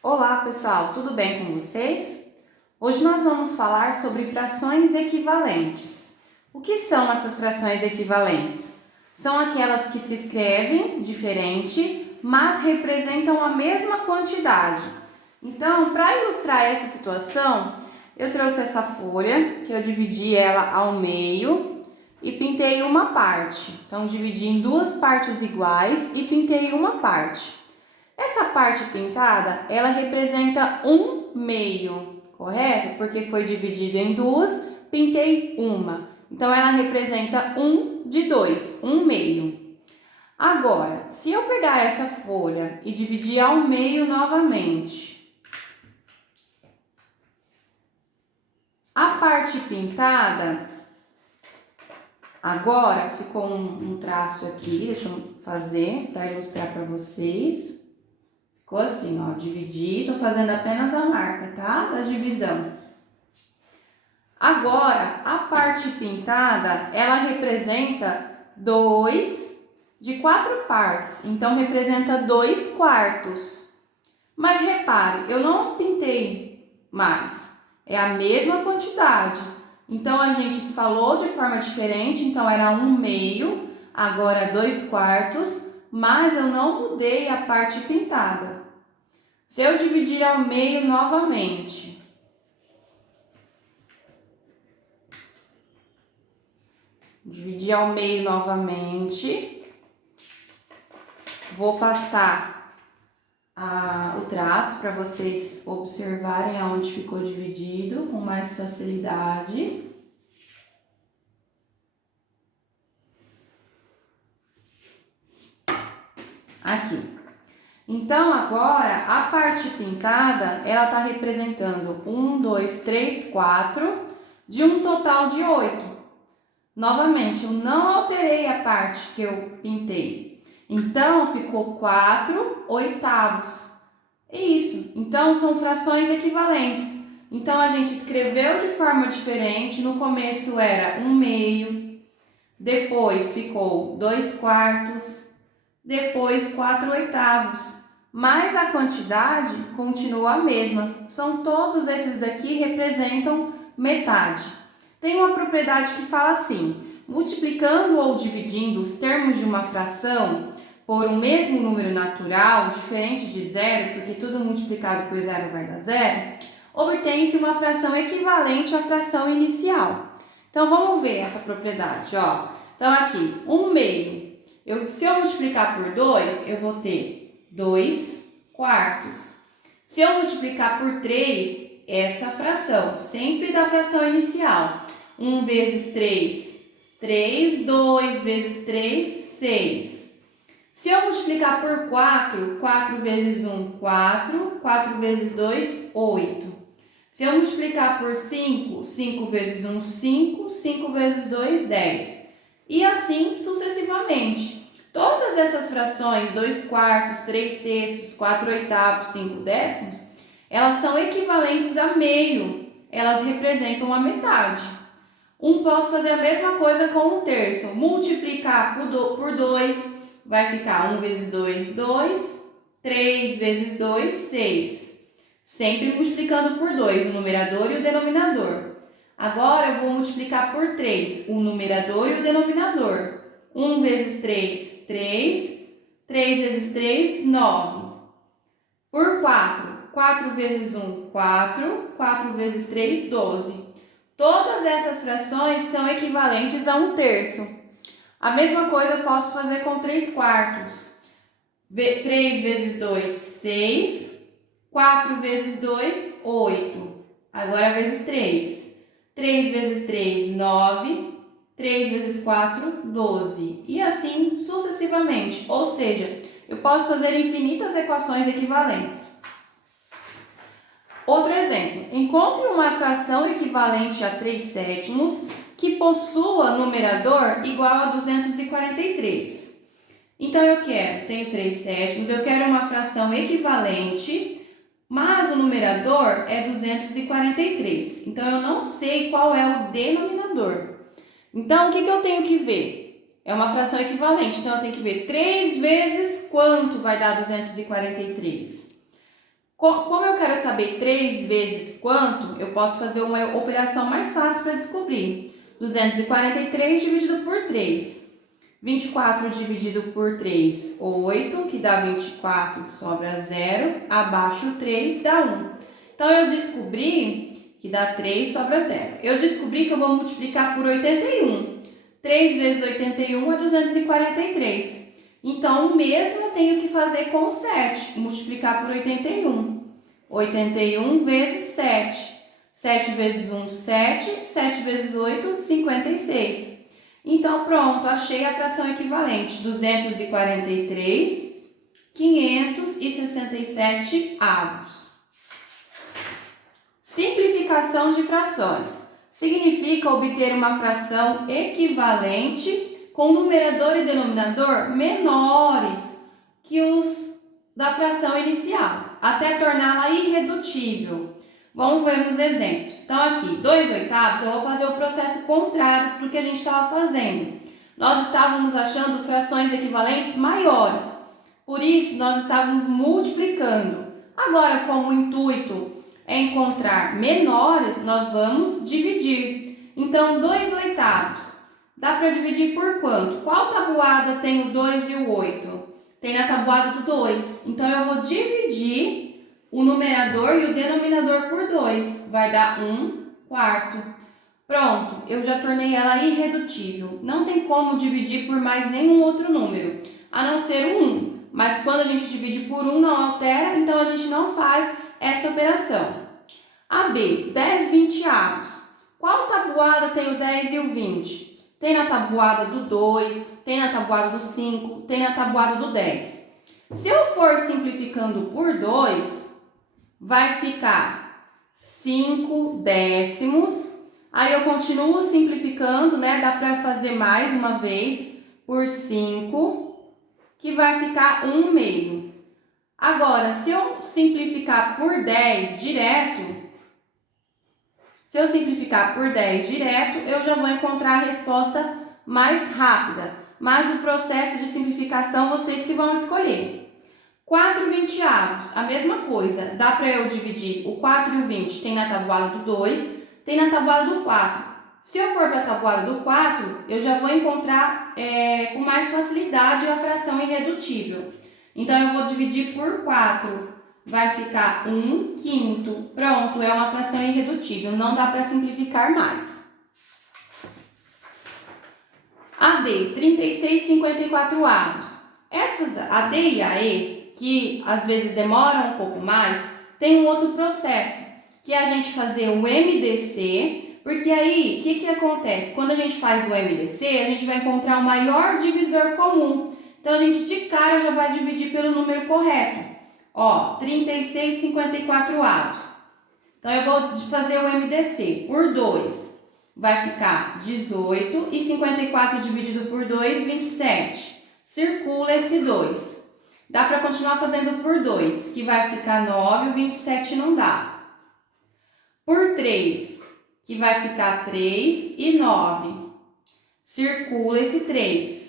Olá pessoal, tudo bem com vocês? Hoje nós vamos falar sobre frações equivalentes. O que são essas frações equivalentes? São aquelas que se escrevem diferente, mas representam a mesma quantidade. Então, para ilustrar essa situação, eu trouxe essa folha, que eu dividi ela ao meio e pintei uma parte. Então, dividi em duas partes iguais e pintei uma parte. Essa parte pintada, ela representa um meio, correto? Porque foi dividido em duas, pintei uma. Então, ela representa um de dois, um meio. Agora, se eu pegar essa folha e dividir ao meio novamente, a parte pintada, agora ficou um traço aqui, deixa eu fazer para ilustrar para vocês. Ficou assim, ó, dividi, tô fazendo apenas a marca, tá? Da divisão. Agora, a parte pintada, ela representa 2 de 4 partes, então representa 2 quartos. Mas repare, eu não pintei mais, é a mesma quantidade. Então, a gente falou de forma diferente, então era 1/2, agora 2 quartos, mas eu não mudei a parte pintada. Se eu dividir ao meio novamente, vou passar o traço para vocês observarem aonde ficou dividido com mais facilidade. Aqui. Então, agora, a parte pintada, ela está representando 1, 2, 3, 4, de um total de 8. Novamente, eu não alterei a parte que eu pintei. Então, ficou 4/8. É isso. Então, são frações equivalentes. Então, a gente escreveu de forma diferente. No começo era 1/2, depois ficou 2 quartos, depois 4/8. Mas a quantidade continua a mesma. São todos esses daqui representam metade. Tem uma propriedade que fala assim: multiplicando ou dividindo os termos de uma fração por um mesmo número natural, diferente de zero, porque tudo multiplicado por zero vai dar zero, obtém-se uma fração equivalente à fração inicial. Então, vamos ver essa propriedade, ó. Então, aqui, 1/2. Se eu multiplicar por 2, eu vou ter 2 quartos. Se eu multiplicar por 3, essa fração, sempre da fração inicial. 1 vezes 3, 3. 2 vezes 3, 6. Se eu multiplicar por 4, 4 vezes 1, 4. 4 vezes 2, 8. Se eu multiplicar por 5, 5 vezes 1, 5. 5 vezes 2, 10. E assim sucessivamente. Todas essas frações, 2 quartos, 3 sextos, 4/8, 5 décimos, elas são equivalentes a meio. Elas representam a metade. Posso fazer a mesma coisa com 1/3. Multiplicar por 2, vai ficar 1 vezes 2, 2. 3 vezes 2, 6. Sempre multiplicando por 2, o numerador e o denominador. Agora eu vou multiplicar por 3, o numerador e o denominador. 1 vezes 3, 3. 3 vezes 3, 9. Por 4, 4 vezes 1, 4. 4 vezes 3, 12. Todas essas frações são equivalentes a 1/3. A mesma coisa eu posso fazer com 3 quartos. 3 vezes 2, 6. 4 vezes 2, 8. Agora vezes 3. 3 vezes 3, 9. 3 vezes 4, 12. E assim sucessivamente. Ou seja, eu posso fazer infinitas equações equivalentes. Outro exemplo. Encontre uma fração equivalente a 3/7 que possua numerador igual a 243. Então, tenho 3/7, eu quero uma fração equivalente, mas o numerador é 243. Então, eu não sei qual é o denominador. Então, o que eu tenho que ver? É uma fração equivalente, então eu tenho que ver 3 vezes quanto vai dar 243. Como eu quero saber 3 vezes quanto, eu posso fazer uma operação mais fácil para descobrir. 243 dividido por 3. 24 dividido por 3, 8, que dá 24, sobra 0. Abaixo 3 dá 1. Então, eu descobri que dá 3, sobra 0. Eu descobri que eu vou multiplicar por 81. 3 vezes 81 é 243. Então, o mesmo eu tenho que fazer com o 7, multiplicar por 81. 81 vezes 7. 7 vezes 1, 7. 7 vezes 8, 56. Então, pronto, achei a fração equivalente. 243, 567 avos. Simplificação de frações. Significa obter uma fração equivalente com numerador e denominador menores que os da fração inicial, até torná-la irredutível. Vamos ver nos exemplos. Então, aqui, 2/8, eu vou fazer o processo contrário do que a gente estava fazendo. Nós estávamos achando frações equivalentes maiores, por isso nós estávamos multiplicando. Agora, como o intuito é encontrar menores, nós vamos dividir. Então, 2/8. Dá para dividir por quanto? Qual tabuada tem o 2 e o 8? Tem na tabuada do 2. Então, eu vou dividir o numerador e o denominador por 2. Vai dar 1/4. Pronto, eu já tornei ela irredutível. Não tem como dividir por mais nenhum outro número, a não ser o 1. Mas quando a gente divide por 1, não altera, então a gente não faz essa operação. AB, 10/20. Qual tabuada tem o 10 e o 20? Tem na tabuada do 2, tem na tabuada do 5, tem na tabuada do 10. Se eu for simplificando por 2, vai ficar 5 décimos. Aí eu continuo simplificando, né? Dá para fazer mais uma vez por 5, que vai ficar 1/2. Agora, se eu simplificar por 10 direto, eu já vou encontrar a resposta mais rápida. Mas o processo de simplificação, vocês que vão escolher. 4/20, a mesma coisa. Dá para eu dividir o 4 e o 20. Tem na tabuada do 2, tem na tabuada do 4. Se eu for para a tabuada do 4, eu já vou encontrar com mais facilidade a fração irredutível. Então, eu vou dividir por 4. Vai ficar 1/5. Pronto, é uma fração irredutível. Não dá para simplificar mais. AD, 36/54. Essas AD e AE, que às vezes demoram um pouco mais, tem um outro processo, que é a gente fazer o MDC, porque aí, o que acontece? Quando a gente faz o MDC, a gente vai encontrar o maior divisor comum. Então, a gente de cara já vai dividir pelo número correto. Ó, 36/54. Então, eu vou fazer o MDC por 2. Vai ficar 18 e 54 dividido por 2, 27. Circula esse 2. Dá para continuar fazendo por 2, que vai ficar 9, o 27 não dá. Por 3, que vai ficar 3 e 9. Circula esse 3.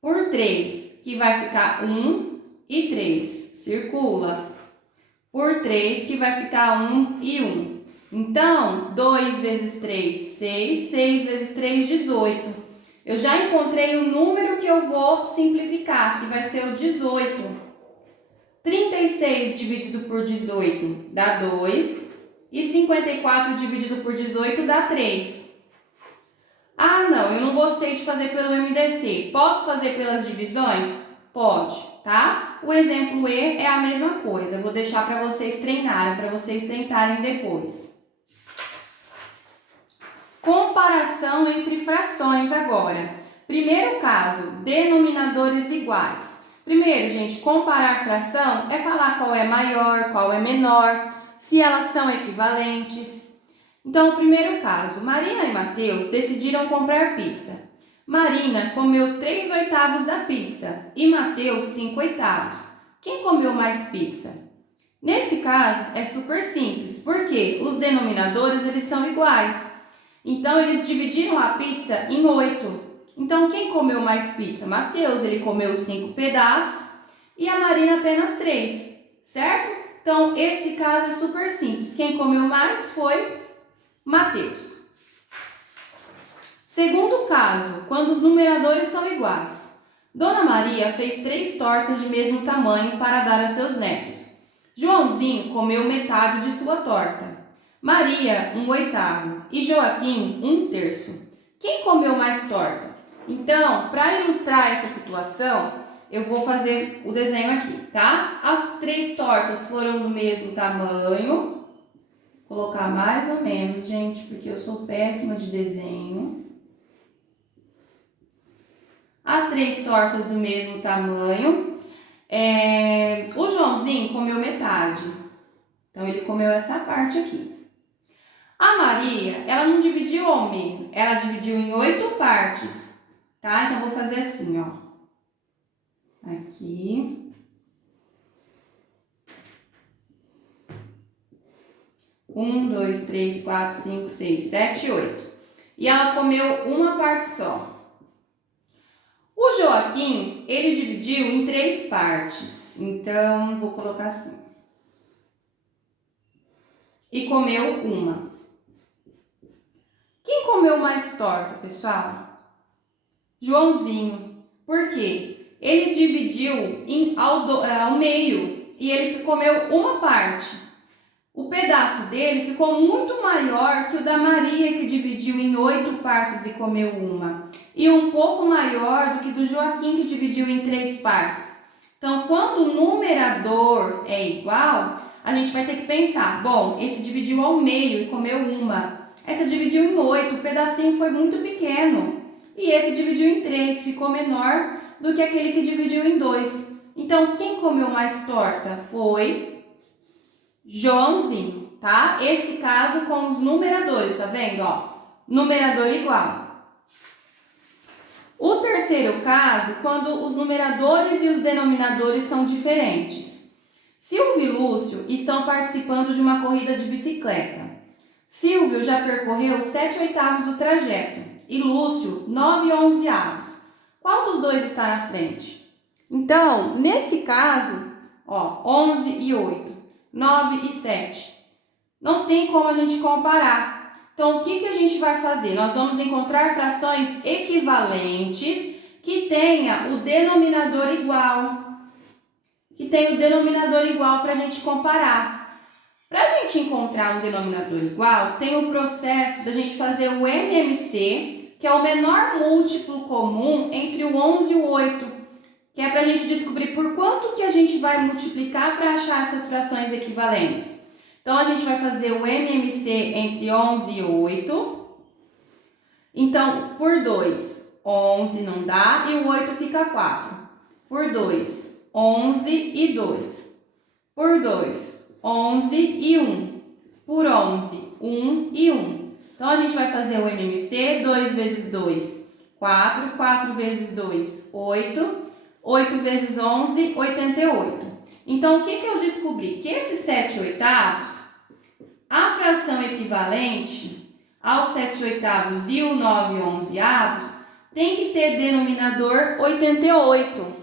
Por 3, que vai ficar 1 e 3. Circula. Por 3, que vai ficar 1 e 1. Então, 2 vezes 3, 6. 6 vezes 3, 18. Eu já encontrei o número que eu vou simplificar, que vai ser o 18. 36 dividido por 18 dá 2. E 54 dividido por 18 dá 3. Ah, não, eu não gostei de fazer pelo MDC. Posso fazer pelas divisões? Pode, tá? O exemplo E é a mesma coisa. Eu vou deixar para vocês treinarem, para vocês tentarem depois. Comparação entre frações agora. Primeiro caso, denominadores iguais. Primeiro, gente, comparar fração é falar qual é maior, qual é menor, se elas são equivalentes. Então, o primeiro caso, Marina e Mateus decidiram comprar pizza. Marina comeu 3/8 da pizza e Mateus 5/8. Quem comeu mais pizza? Nesse caso, é super simples, porque os denominadores eles são iguais. Então, eles dividiram a pizza em 8. Então, quem comeu mais pizza? Mateus, ele comeu 5 pedaços e a Marina apenas 3, certo? Então, esse caso é super simples. Quem comeu mais foi Mateus. Segundo caso, quando os numeradores são iguais. Dona Maria fez 3 tortas de mesmo tamanho para dar aos seus netos. Joãozinho comeu metade de sua torta. Maria, 1/8 e Joaquim, 1/3. Quem comeu mais torta? Então, para ilustrar essa situação, eu vou fazer o desenho aqui, tá? As 3 tortas foram do mesmo tamanho. Vou colocar mais ou menos, gente, porque eu sou péssima de desenho. As 3 tortas do mesmo tamanho. O Joãozinho comeu metade. Então, ele comeu essa parte aqui. A Maria, ela não dividiu ao meio, ela dividiu em 8 partes, tá? Então, vou fazer assim, ó. Aqui. 1, 2, 3, 4, 5, 6, 7, 8. E ela comeu uma parte só. O Joaquim, ele dividiu em 3 partes. Então, vou colocar assim. E comeu uma. Quem comeu mais torta, pessoal? Joãozinho. Por quê? Ele dividiu ao meio e ele comeu uma parte. O pedaço dele ficou muito maior que o da Maria, que dividiu em 8 partes e comeu uma. E um pouco maior do que do Joaquim, que dividiu em 3 partes. Então, quando o numerador é igual, a gente vai ter que pensar, bom, esse dividiu ao meio e comeu uma. Essa dividiu em 8, o pedacinho foi muito pequeno. E esse dividiu em 3, ficou menor do que aquele que dividiu em 2. Então, quem comeu mais torta foi Joãozinho, tá? Esse caso com os numeradores, tá vendo? Ó, numerador igual. O terceiro caso, quando os numeradores e os denominadores são diferentes. Silvio e Lúcio estão participando de uma corrida de bicicleta. Silvio já percorreu 7/8 do trajeto e Lúcio 9/11. Qual dos dois está na frente? Então, nesse caso, ó, 11 e 8, 9 e 7. Não tem como a gente comparar. Então, o que a gente vai fazer? Nós vamos encontrar frações equivalentes que tenha o denominador igual. Para a gente comparar. Para a gente encontrar um denominador igual, tem o processo da gente fazer o MMC, que é o menor múltiplo comum entre o 11 e o 8, que é para a gente descobrir por quanto que a gente vai multiplicar para achar essas frações equivalentes. Então, a gente vai fazer o MMC entre 11 e 8. Então, por 2, 11 não dá e o 8 fica 4. Por 2, 11 e 2. Por 2, 11 e 1. Por 11, 1 e 1. Então, a gente vai fazer o MMC, 2 vezes 2, 4. 4 vezes 2, 8. 8 vezes 11, 88. Então, o que eu descobri? Que esses 7/8, a fração equivalente aos 7/8 e o 9/11, tem que ter denominador 88.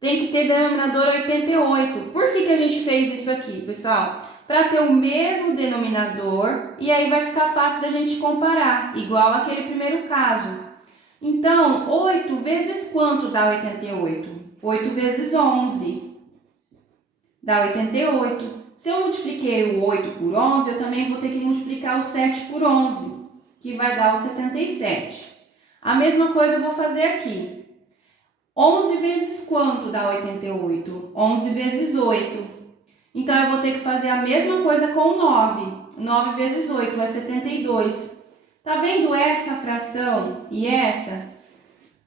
Tem que ter denominador 88. Por que a gente fez isso aqui, pessoal? Para ter o mesmo denominador e aí vai ficar fácil da gente comparar, igual aquele primeiro caso. Então, 8 vezes quanto dá 88? 8 vezes 11 dá 88. Se eu multipliquei o 8 por 11, eu também vou ter que multiplicar o 7 por 11, que vai dar o 77. A mesma coisa eu vou fazer aqui. 11 vezes quanto dá 88? 11 vezes 8. Então, eu vou ter que fazer a mesma coisa com o 9. 9 vezes 8 é 72. Tá vendo essa fração e essa?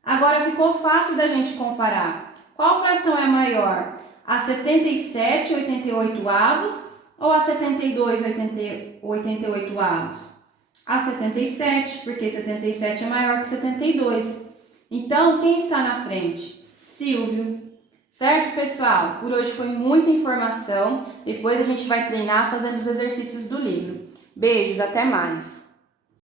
Agora ficou fácil da gente comparar. Qual fração é maior? A 77/88 ou a 72/88? A 77, porque 77 é maior que 72. Então, quem está na frente? Silvio. Certo, pessoal? Por hoje foi muita informação. Depois a gente vai treinar fazendo os exercícios do livro. Beijos, até mais!